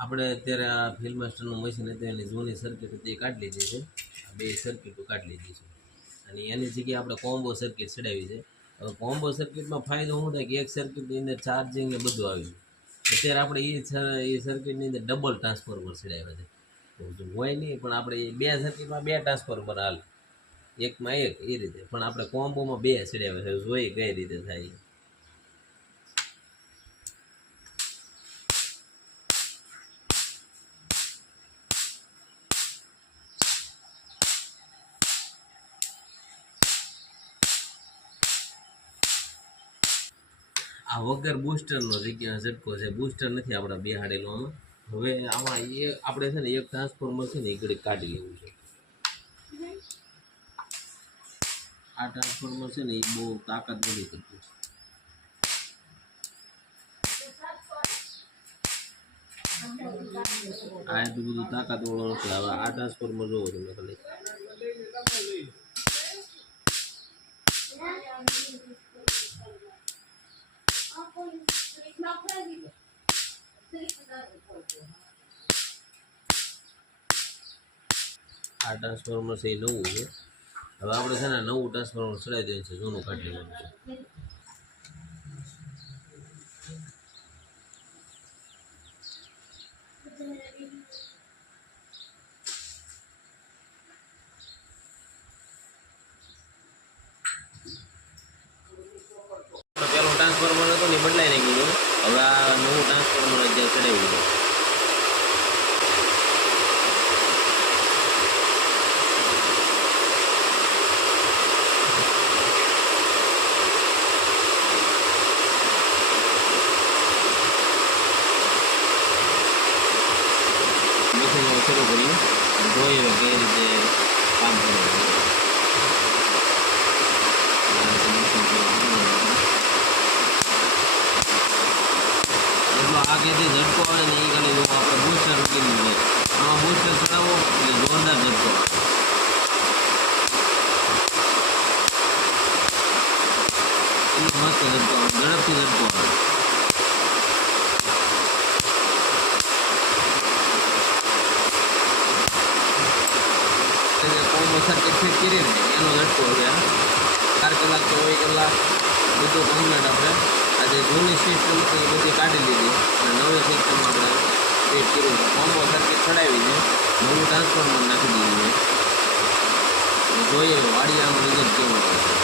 આપણે અત્યારે આ ફિલ્મ માસ્ટરનું મશીન હતું એની જૂની સર્કિટ હતી એ કાઢી લીધી છે. આ બે સર્કિટો કાઢી લીધી છે અને એની જગ્યાએ આપણે કોમ્બો સર્કિટ ચડાવી છે. હવે કોમ્બો સર્કિટમાં ફાયદો શું થાય કે એક સર્કિટની અંદર ચાર્જિંગ ને બધું આવ્યું. અત્યારે આપણે એ સર્કિટની અંદર ડબલ ટ્રાન્સફોર્મર ચડાવ્યા છે. તો હોય નહીં પણ આપણે બે સર્કિટમાં બે ટ્રાન્સફોર્મર હાલ, એકમાં એક એ રીતે, પણ આપણે કોમ્બોમાં બે ચડાવ્યા છે. જોઈએ કઈ રીતે થાય. આ વગર બૂસ્ટરનો જગ્યા ઝટકો છે. બૂસ્ટર નથી આપણે બેહાડેલો આમાં. હવે આમાં એ આપણે છે ને એક ટ્રાન્સફોર્મર છે ને એ ઘડી કાઢી લેવું છે. આ ટ્રાન્સફોર્મર છે ને એ બહુ તાકાત નથી કરતું. આ એટલું બધું તાકાત વાળો નથી. હવે આ ટ્રાન્સફોર્મર જોવો તમે ખાલી. આ ટ્રાન્સફોર્મર છે એ નવું છે. હવે આપણે છે ને નવું ટ્રાન્સફોર્મર ચડાવી દઈએ છીએ, જૂનું કાઢી લેવાનું છે. પેલું ટ્રાન્સફોર્મર હતું ને બદલાઈ નાખ્યું. હવે આ નવું ટ્રાન્સફોર્મર જે ચડાવ્યું છે. મશીન શરૂ કર્યું, જોઈએ કઈ રીતે કામ કરે. આગેથી ઝટકો આવે ને એ ખાલી આપણે બૂસ્ટર મૂકી છે. આમાં બૂસ્ટર ચડાવો એટલે જોરદાર ઝટકો આવે. મસ્ત ઝટકો આવે, ઝડપથી ઝટકો આવે. કોમ્બો સર્કિટ ફિટ કરીને એનો ઝટકો હવે 4 કલાક કે 6 કલાક બધું કમ્પ્લેટ આપણે આજે જૂની સિસ્ટમ હતી એ બધી કાઢી લીધી અને નવી સિસ્ટમ આપણે ફિટ કર્યું. કોમ્બો સર્કિટ ચડાવી છે, નવું ટ્રાન્સફોર્મર નાખી દીધું છે. જોઈએ વાડિયાનું રિઝલ્ટ કેવું આવે.